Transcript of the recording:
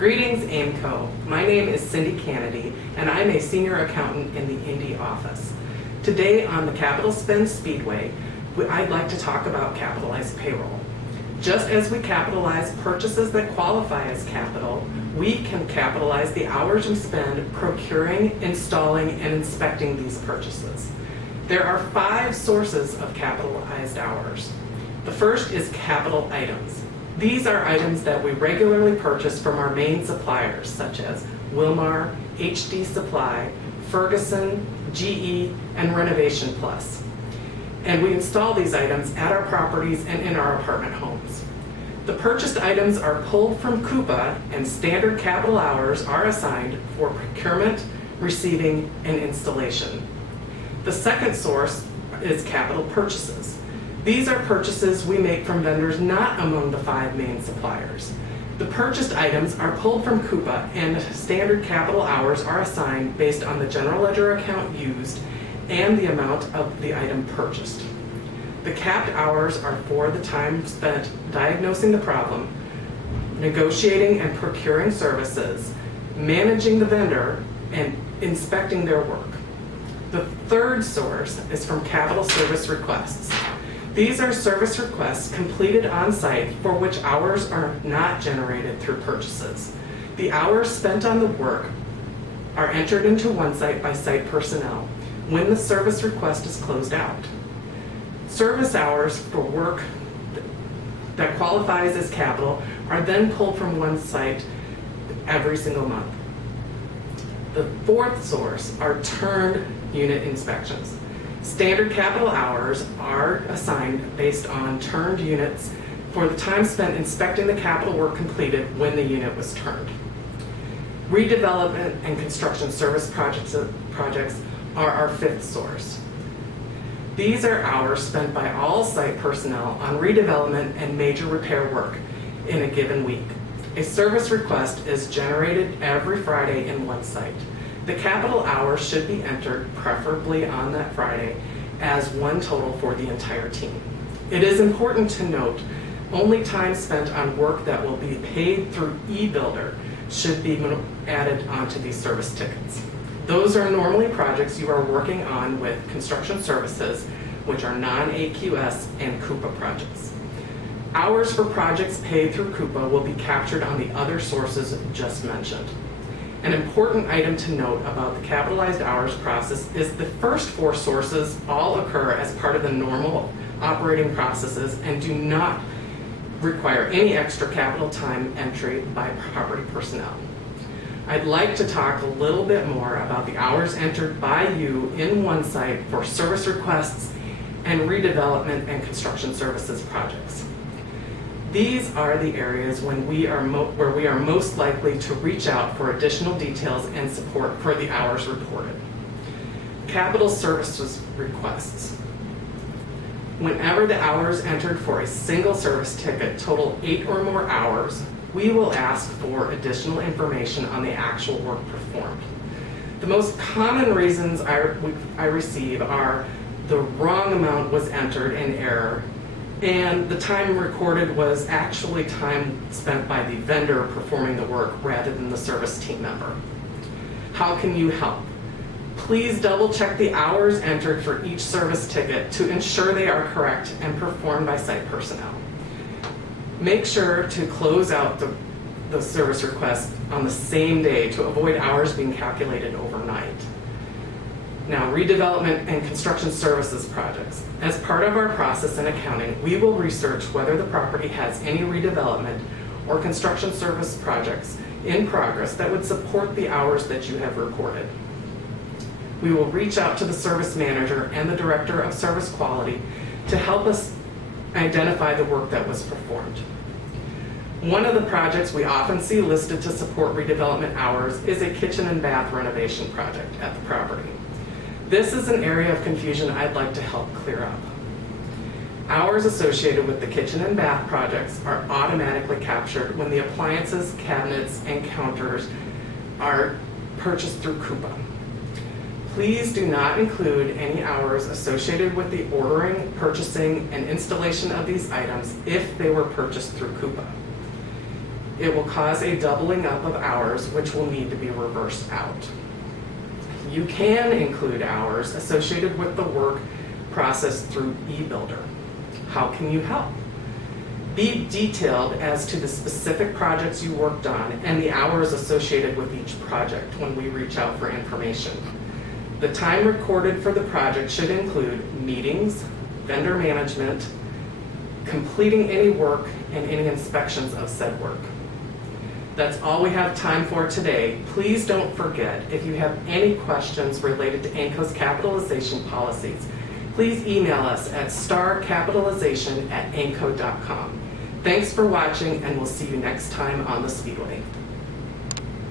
Greetings, AIMCO. My name is Cindy Kennedy, and I'm a senior accountant in the Indy office. Today on the Capital Spend Speedway, I'd like to talk about capitalized payroll. Just as we capitalize purchases that qualify as capital, we can capitalize the hours we spend procuring, installing, and inspecting these purchases. There are 5 sources of capitalized hours. The first is capital items. These are items that we regularly purchase from our main suppliers, such as Wilmar, HD Supply, Ferguson, GE, and Renovation Plus. And we install these items at our properties and in our apartment homes. The purchased items are pulled from Coupa, and standard capital hours are assigned for procurement, receiving, and installation. The second source is capital purchases. These are purchases we make from vendors not among the 5 main suppliers. The purchased items are pulled from Coupa, and standard capital hours are assigned based on the general ledger account used and the amount of the item purchased. The capped hours are for the time spent diagnosing the problem, negotiating and procuring services, managing the vendor, and inspecting their work. The third source is from capital service requests. These are service requests completed on site for which hours are not generated through purchases. The hours spent on the work are entered into OneSite by site personnel when the service request is closed out. Service hours for work that qualifies as capital are then pulled from OneSite every single month. The fourth source are turned unit inspections. Standard capital hours are assigned based on turned units for the time spent inspecting the capital work completed when the unit was turned. Redevelopment and construction service projects are our 5th source. These are hours spent by all site personnel on redevelopment and major repair work in a given week. A service request is generated every Friday in OneSite. The capital hours should be entered, preferably on that Friday, as one total for the entire team. It is important to note, only time spent on work that will be paid through eBuilder should be added onto these service tickets. Those are normally projects you are working on with construction services, which are non-AQS and Coupa projects. Hours for projects paid through Coupa will be captured on the other sources just mentioned. An important item to note about the capitalized hours process is the first 4 sources all occur as part of the normal operating processes and do not require any extra capital time entry by property personnel. I'd like to talk a little bit more about the hours entered by you in OneSite for service requests and redevelopment and construction services projects. These are the areas where we are most likely to reach out for additional details and support for the hours reported. Capital services requests. Whenever the hours entered for a single service ticket total 8 or more hours, we will ask for additional information on the actual work performed. The most common reasons I receive are the wrong amount was entered in error, and the time recorded was actually time spent by the vendor performing the work rather than the service team member. How can you help? Please double check the hours entered for each service ticket to ensure they are correct and performed by site personnel. Make sure to close out the service request on the same day to avoid hours being calculated overnight. Now, redevelopment and construction services projects. As part of our process in accounting, we will research whether the property has any redevelopment or construction service projects in progress that would support the hours that you have recorded. We will reach out to the service manager and the director of service quality to help us identify the work that was performed. One of the projects we often see listed to support redevelopment hours is a kitchen and bath renovation project at the property. This is an area of confusion I'd like to help clear up. Hours associated with the kitchen and bath projects are automatically captured when the appliances, cabinets, and counters are purchased through Coupa. Please do not include any hours associated with the ordering, purchasing, and installation of these items if they were purchased through Coupa. It will cause a doubling up of hours, which will need to be reversed out. You can include hours associated with the work processed through eBuilder. How can you help? Be detailed as to the specific projects you worked on and the hours associated with each project when we reach out for information. The time recorded for the project should include meetings, vendor management, completing any work, and any inspections of said work. That's all we have time for today. Please don't forget, if you have any questions related to ANCO's capitalization policies, please email us at starcapitalization@anco.com. Thanks for watching, and we'll see you next time on the Speedway.